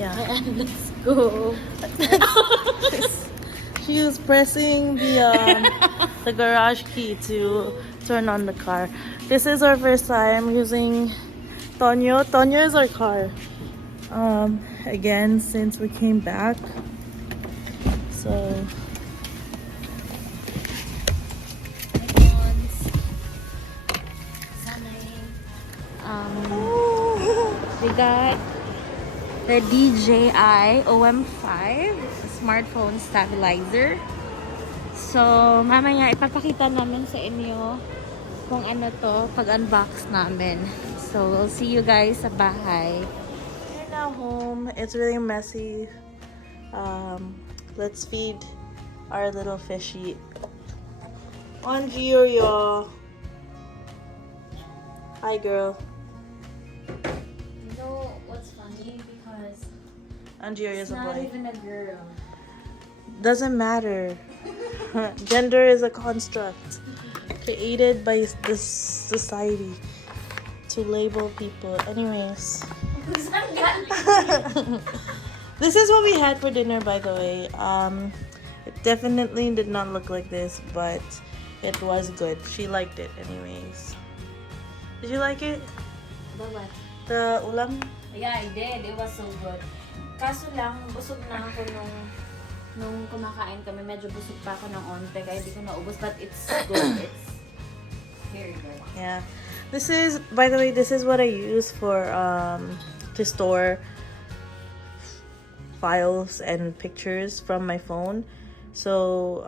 Yeah. And let's go. She was pressing the garage key to turn on the car. This is our first time using Tonyo. Tonyo is our car. Again, since we came back. So We got the DJI OM 5 smartphone stabilizer. So, mamaya ipapakita namin sa inyo kung ano to pag-unbox namin. So, we'll see you guys sa bahay. we're now home. It's really messy. Let's feed our little fishy. On Giorio. Hi, girl. You know what's funny? Because Angiria is a boy. even a girl. Doesn't matter. Gender is a construct created by this society to label people. Anyways, this is what we had for dinner, by the way. It definitely did not look like this, but it was good. She liked it anyways. Did you like it? What? The ulam? Yeah, I did. It was so good. Kaso lang, busog na ako nung kumakain kami. Medyo busog pa ako ng onte, kaya hindi ko naubos. But it's good. It's very good. Yeah. This is, by the way, this is what I use for to store files and pictures from my phone. So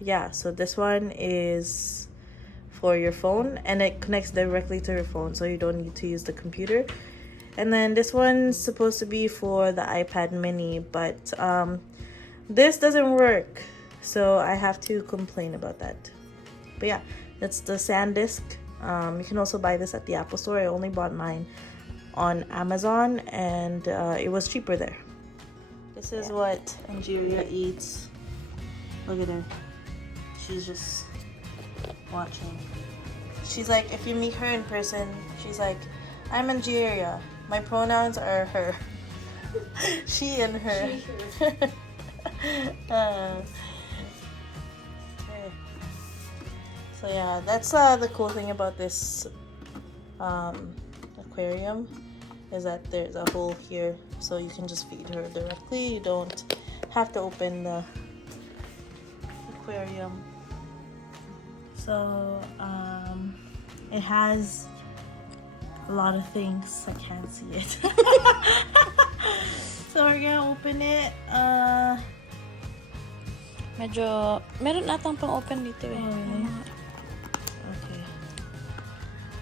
yeah, so this one is for your phone and it connects directly to your phone, so you don't need to use the computer. And then this one's supposed to be for the iPad mini, but this doesn't work, so I have to complain about that. But yeah, that's the SanDisk. You can also buy this at the Apple Store. I only bought mine on Amazon and it was cheaper there. This is what Angeria eats. Look at her. She's just watching. She's like, if you meet her in person, she's like, I'm Angeria. My pronouns are her. She and her. Okay. So yeah, that's the cool thing about this aquarium, is that there's a hole here, so you can just feed her directly. You don't have to open the aquarium. So it has a lot of things. I can't see it. So we're gonna open it. Medyo, meron natang pang open dito eh. Oh, really? Okay.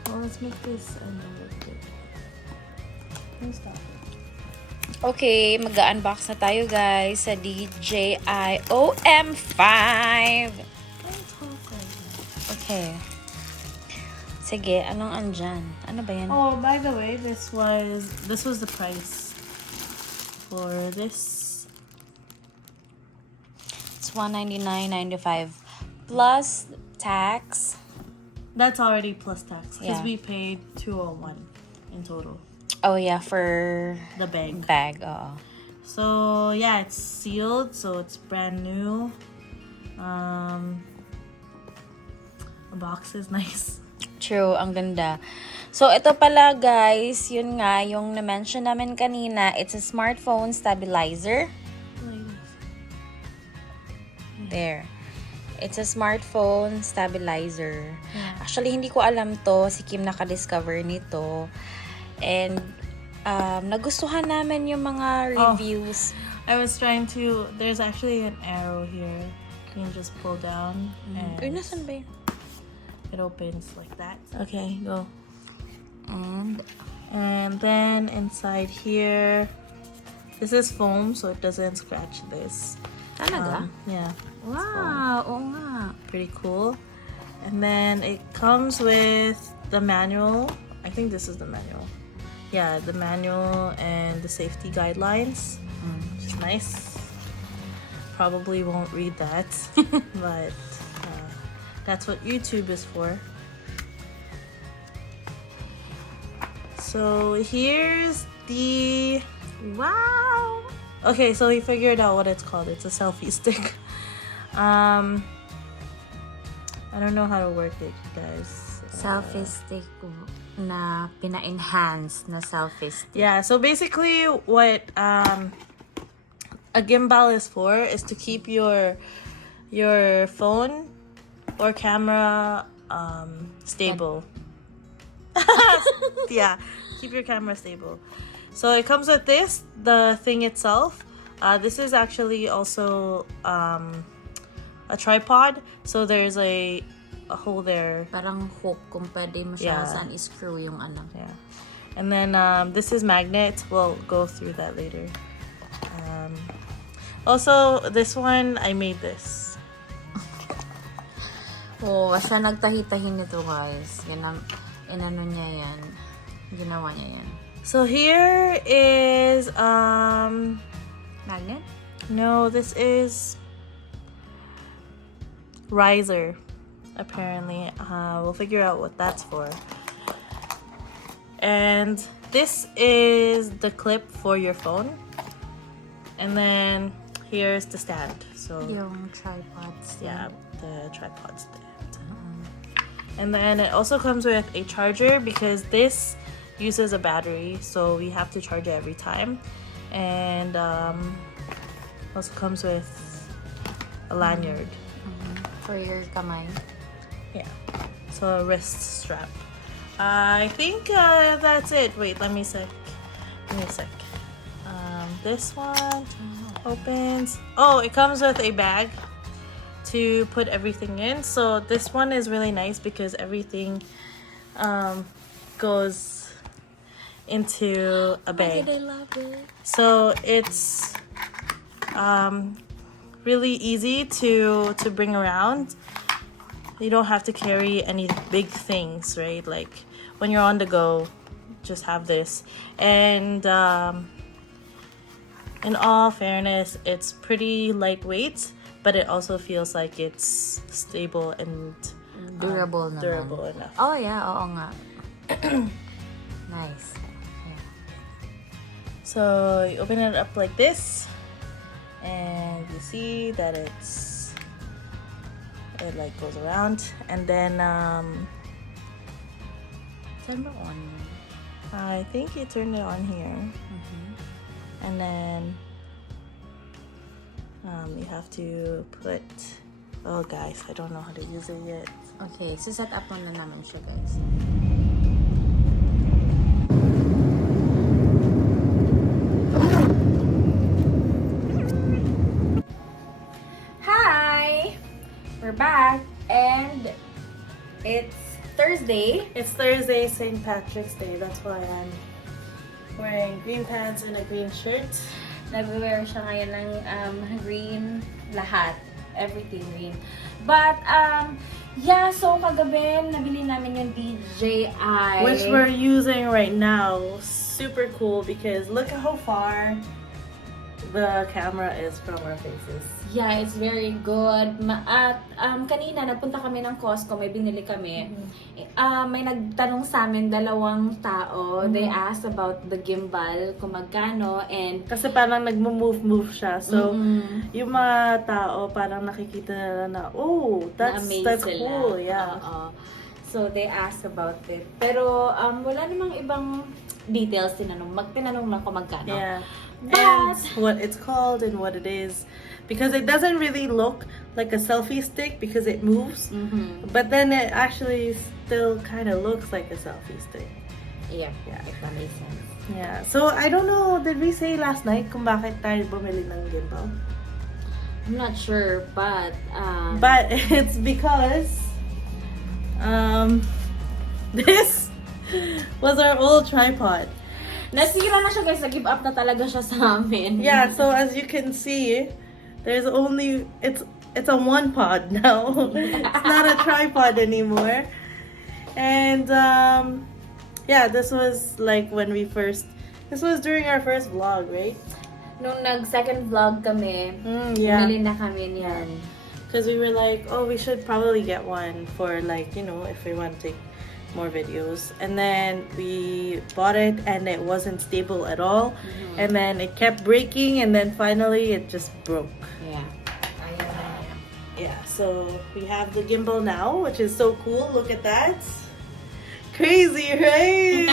Well, let's make this another bit. Stop. Okay, mag-unbox na tayo guys sa DJI OM 5. Okay. Sige, anong andyan? Ano ba yan? Oh, by the way, this was the price for this. It's $199.95 plus tax. That's already plus tax because Yeah. we paid $201 in total. Oh yeah, for The bag. oo. So yeah, it's sealed, so it's brand new. The box is nice. True, ang ganda. So, ito pala guys, yun nga, yung na-mention namin kanina, it's a smartphone stabilizer. There. It's a smartphone stabilizer. Yeah. Actually, hindi ko alam to. Si Kim naka-discover nito. And, nagustuhan namin yung mga reviews. I was trying to, there's actually an arrow here. You can just pull down and Uy, nasan ba yun? it opens like that. Okay, go. Mm. And then inside here, this is foam, so it doesn't scratch this. Talaga? Yeah. Wow, oo nga. Pretty cool. And then it comes with the manual. I think this is the manual. Yeah, the manual and the safety guidelines. Which is nice. Probably won't read that, but that's what YouTube is for. So here's the... Wow! Okay, so we figured out what it's called. It's a selfie stick. I don't know how to work it, guys. Selfie stick na pina-enhance na selfie stick. Yeah, so basically what a gimbal is for is to keep your phone or camera stable. Yeah, keep your camera stable. So it comes with this, the thing itself. This is actually also a tripod. So there's a hole there. Parang hook kung pwede mo siya Yeah. saan i-screw yung ano. Yeah. And then this is magnet. We'll go through that later. Also, this one, I made this. Oh, siya nagtahi-tahi nito, guys. Inano niya yan. Ginawa niya yan. So here is Magnet? no, this is riser. Apparently, we'll figure out what that's for. And this is the clip for your phone. And then here's the stand. So Yung tripod stand. yeah, the tripod stand. And then it also comes with a charger because this uses a battery, so we have to charge it every time. And also comes with a lanyard. For your kamay. Yeah, so a wrist strap. I think that's it. Wait, let me sec. Give me a sec. This one opens. Oh, it comes with a bag to put everything in. So this one is really nice because everything goes into a bag. I love it. So it's really easy to bring around. You don't have to carry any big things, right? Like when you're on the go, just have this. And in all fairness, it's pretty lightweight, but it also feels like it's stable and Durable naman. durable enough. Oh, yeah. Oo nga. Nice. Yeah. So you open it up like this, and you see that it like goes around, and then Turn mo on. I think you turn it on here, and then you have to put. Oh, guys, I don't know how to use it yet. Okay, so set up muna namin siya, guys. Hi! We're back, and it's Thursday. It's Thursday, St. Patrick's Day. That's why I'm wearing green pants and a green shirt. Nag-wear siya ngayon ng green lahat. Everything green. But, yeah, so kagabi, nabili namin yung DJI. Which we're using right now. Super cool because look at how far the camera is from our faces. Yeah, it's very good. At kanina, nagpunta kami ng Costco, may binili kami. May nagtanong sa amin, dalawang tao. They asked about the gimbal, kung magkano, and Kasi parang nagmo-move siya. So, yung mga tao parang nakikita nila na, oh, that's na-amaze sila. cool. Yeah. Oo. So, they asked about it. Pero, wala namang ibang details tinanong lang kung magkano. Yeah. But, And what it's called and what it is. Because it doesn't really look like a selfie stick because it moves. But then it actually still kind of looks like a selfie stick. yeah, if that makes sense. Yeah. So, I don't know, did we say last night kung bakit tayo bumili ng gimbal? I'm not sure, but But it's because this was our old tripod. nasira na siya, guys. Nag-give up na talaga siya sa amin. Yeah, so as you can see, there's only it's a one pod now. It's not a tripod anymore. And yeah, this was like when we first, this was during our first vlog, right? Nung nag-second vlog kami, Yeah. bumili na kami niyan. Because we were like, oh, we should probably get one for like, you know, if we want to take more videos. And then we bought it and it wasn't stable at all. And then it kept breaking and then finally it just broke. Yeah. Yeah, so we have the gimbal now, which is so cool. Look at that. Crazy, right?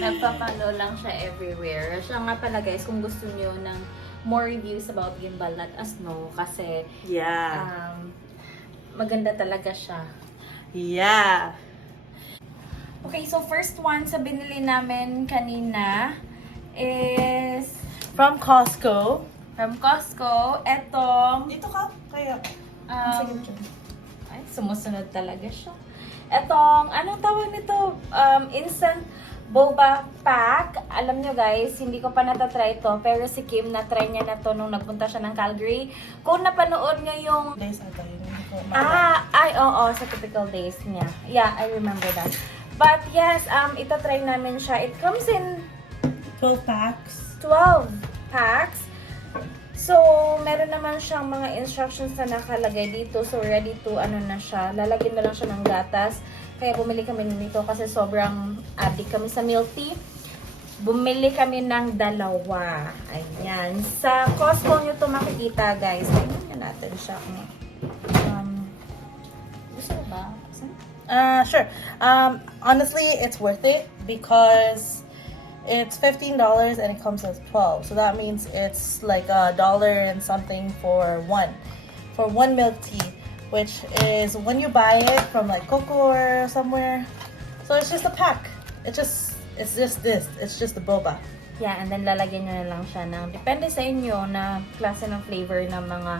Nagpapalo lang siya everywhere. Siya nga pala guys, kung gusto niyo ng more reviews about gimbal, let us know. Kasi yeah, maganda talaga siya. Yeah. Okay, so first one sa binili namin kanina is From Costco. from Costco. Etong Ito ka, kaya. ay, sumusunod talaga siya. Etong, anong tawag nito? Instant Boba pack. Alam nyo guys, hindi ko pa natatry ito. Pero si Kim, na-try niya na to nung nagpunta siya ng Calgary. Kung napanood nyo yung... Days ata yun. Oo, sa typical days niya. Yeah, I remember that. But yes, itatry namin siya. It comes in 12 packs. 12 packs. So, meron naman siyang mga instructions na nakalagay dito. So, ready to, na siya. Lalagyan na lang siya ng gatas. Kaya bumili kami nito kasi sobrang addict kami sa milk tea. Bumili kami ng 2. Ayan. Sa Costco nyo ito makikita, guys. Tingnan natin siya. Gusto mo ba? Sure. Honestly, it's worth it because it's $15 and it comes with 12. So that means it's like $1 and something for one milk tea, which is when you buy it from like Coco or somewhere. So it's just a pack. It's just this. It's just the boba. Yeah, and then lalagyan nyo na lang siya ng, depende sa inyo na klase ng flavor ng mga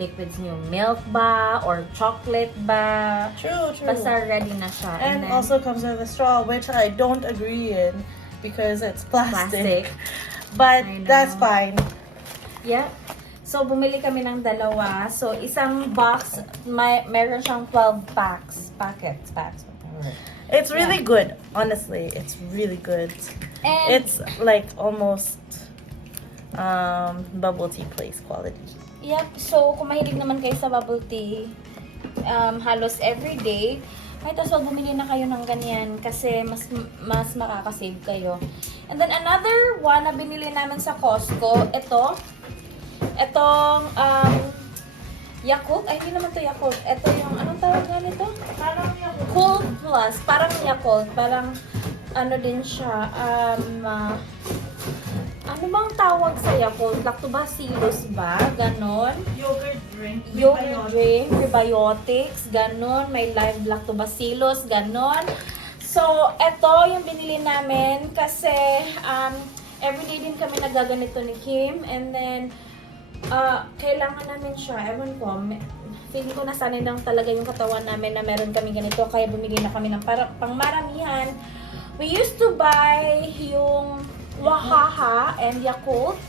liquids nyo. Milk ba? Or chocolate ba? True. Basta ready na siya. And then, also comes with a straw, which I don't agree in because it's plastic. But that's fine. Yeah. So, bumili kami ng 2. So, isang box, meron siyang 12 packs. Packets. Whatever. It's really good. Honestly, it's really good. And It's like almost bubble tea place quality. yep. So, kung mahilig naman kayo sa bubble tea, halos everyday, kahit as well bumili na kayo ng ganyan kasi mas makakasave kayo. And then another one na binili namin sa Costco, itong Yakult. Ay, hindi naman to Yakult. Ito yung, anong tawag nga nito? Parang Yakult. Cold Plus. Parang Yakult. Parang, ano din siya, ano bang tawag sa Yakult? Lactobacillus ba? Ganon. Yogurt drink. Yogurt drink, prebiotics, ganon. May live lactobacillus, ganon. So, ito yung binili namin kasi everyday din kami nagaganito ni Kim. And then, kailangan namin siya. Ewan ko, feeling ko nasanay lang talaga yung katawan namin na meron kami ganito. Kaya bumili na kami ng pangmaramihan. We used to buy yung Wahaha and Yakult.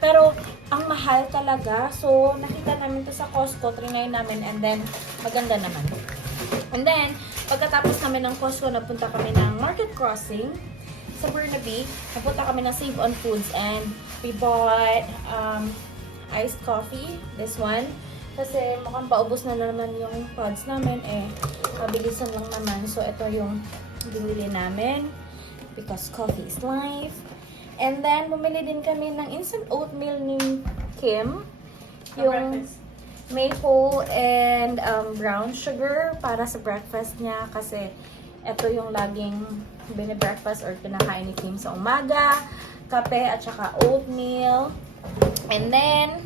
Pero, ang mahal talaga. So, nakita namin to sa Costco. Trinay namin. And then, maganda naman. And then, pagkatapos namin ng Costco, napunta kami ng Market Crossing sa Burnaby. Napunta kami ng Save on Foods. And we bought iced coffee. This one. Kasi mukhang paubos na naman yung pods namin. Mabilisan lang naman. So, ito yung binili namin. Because coffee is life. And then, bumili din kami ng instant oatmeal ni Kim. Yung maple and brown sugar para sa breakfast niya. Kasi, ito yung laging bini-breakfast or kinakain ni Kim sa umaga. Kape at saka oatmeal. And then,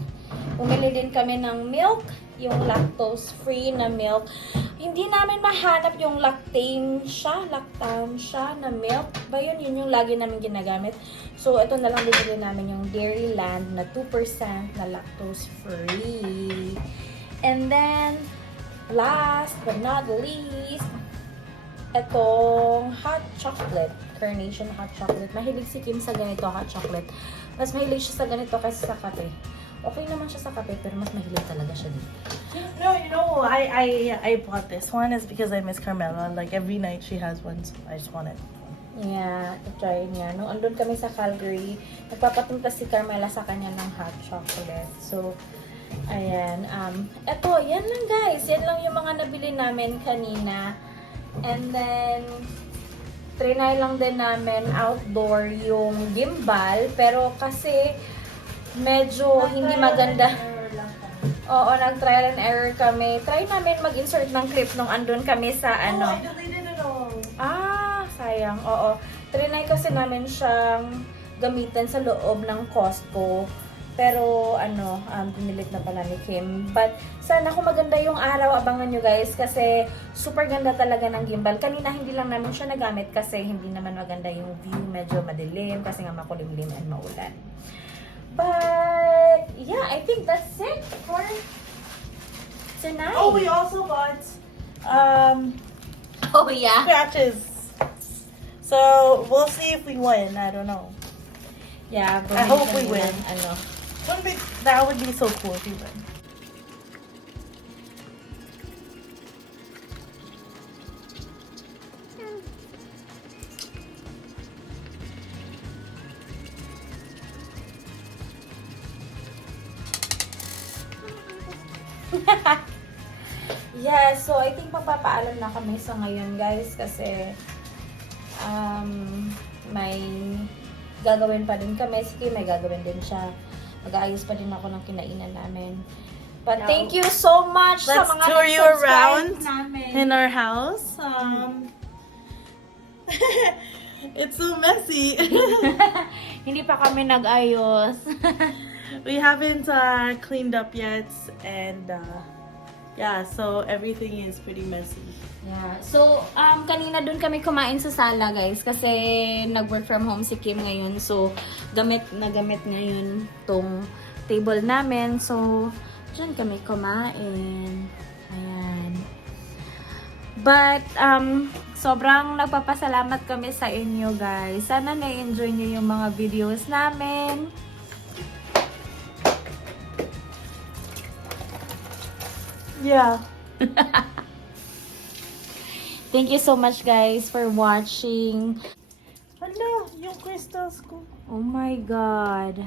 bumili din kami ng milk. Yung lactose-free na milk. Hindi namin mahanap yung lactam siya na milk. Ba yun? Yun yung lagi namin ginagamit. So, ito na lang binili namin yung Dairyland na 2% na lactose-free. And then, last but not least, itong hot chocolate. Carnation hot chocolate. Mahilig si Kim sa ganito, hot chocolate. Mas mahilig siya sa ganito kaysa sa kape. Okay naman siya sa kape, pero mas mahilig talaga siya dito. No, you know, I bought this one is because I miss Carmela. Like every night she has one, so I just want it. Yeah, try niya. Nung andun kami sa Calgary, nagpapatunta si Carmela sa kanya ng hot chocolate. So, ayan. Eto, yan lang guys. Yan lang yung mga nabili namin kanina. And then, trinay lang din namin outdoor yung gimbal. Pero kasi, medyo hindi maganda. Oo, nag-trial and error kami. Try namin mag-insert ng clip nung andun kami sa ano. I deleted it all. Sayang. Oo. Trinay kasi namin siyang gamitin sa loob ng Costco. Pero, dinilit na pala ni Kim. But, sana kung maganda yung araw, abangan nyo guys. Kasi, super ganda talaga ng gimbal. Kanina, hindi lang namin siya nagamit kasi hindi naman maganda yung view. Medyo madilim kasi nga makulimlim and maulan. But, yeah, I think that's it for tonight. Oh, we also bought Oh, yeah? scratches. So, we'll see if we win. I don't know. Yeah, I hope we bumili win. kami ng That would be so cool if we win. Yeah, so I think papapaalam na kami sa ngayon guys kasi may gagawin pa din kami. Sige, may gagawin din siya. Mag-aayos pa din ako ng kinainan namin. But Yeah. thank you so much sa Let's mga tour you nag-subscribe around namin. in our house. It's so messy. Hindi pa kami nag-ayos. We haven't cleaned up yet, and yeah, so everything is pretty messy. Yeah. So, kanina dun kami kumain sa sala, guys. Kasi nag-work from home si Kim ngayon. So, gamit ngayon tong table namin. So, dyan kami kumain. Ayan. But, sobrang nagpapasalamat kami sa inyo, guys. Sana na-enjoy nyo yung mga videos namin. Yeah. Thank you so much, guys, for watching. Hello, yung crystals ko. Oh my God.